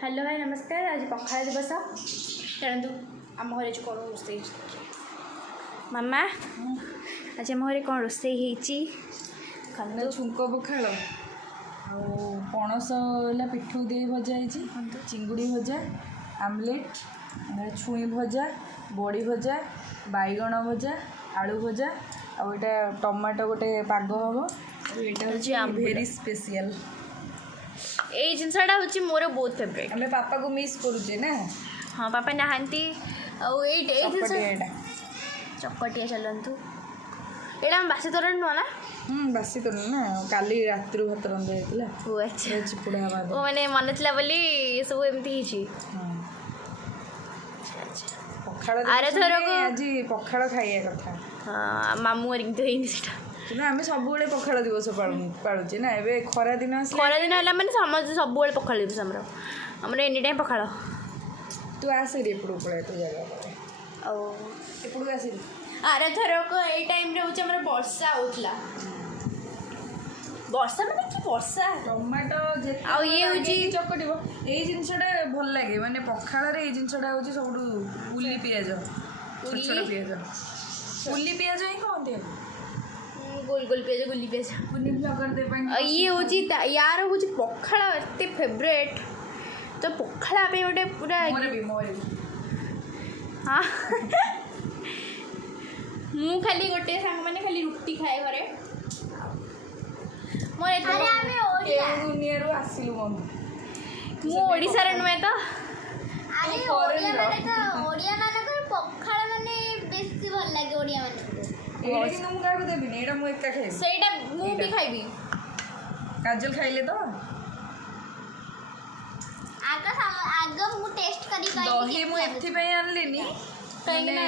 Hello भाई नमस्कार। आज पखाड़ दिवस जानतु आम घर कौन रोसे मामा आज आम घर कौन रोसे छुंक पखाड़ पणस पिठू दे भजा चिंगुड़ी भजा आमलेट छुई भजा बड़ी भजा बैगण भजा आलू भजा आटा टमाटो गोटे पाग हम यहाँ भेरी स्पेशल ये जिनसा हूँ मोर बहुत फेवरेट। आम पापा को मिस करुचे ना। हाँ पापा नहांती चकटिया चलतु यहाँ आम बासी तोरण नुआ ना बासी तो ना काली रात भात रंधा होता अच्छा चिपुड़ा वो मैंने मन चला बोली सब एमती पखाड़ आज पखाड़ खाइया कथा। हाँ मामू हरिंग तो ही आम सब पखाड़ दिवस पालुचे ना ए खरा दिन खरा दिन है मैंने समझ सब पखाड़ दिवस आमर एनी टाइम पखाड़। तू आस पड़ा तो जगह एपड़ू आस आरे थरक ये टाइम हूँ वर्षा होता वर्षा माने कि वर्षा टमाटो आ ये हूँ चकटिब ये जिनसटा भल लगे माने पखाड़ ये जिनसटा हूँ सब पुली पिज छोट पिज पुली पिज ही कहते गोल गोल पिज गुली पिज पुली ब्लगर ये हूँ यार हूँ पखाड़ एत फेवरेट तो पखाड़ गोटे पूरा हाँ मु खाली गोटे सांग मैंने खाली रुटी खाए घरे दुनिया आसिलु मु ओडिसा रे नुहे तो ओडिया मानकर पखाड़ माने बेसी भल लागे ओडिया मानकर एडा कि मु काको देबिनी एडा मु एका खाइबी सेटा मु भी खाइबी काजल खाइले तो आग मु टेस्ट करी दही मु एथि पे आनलिनी कहीं ना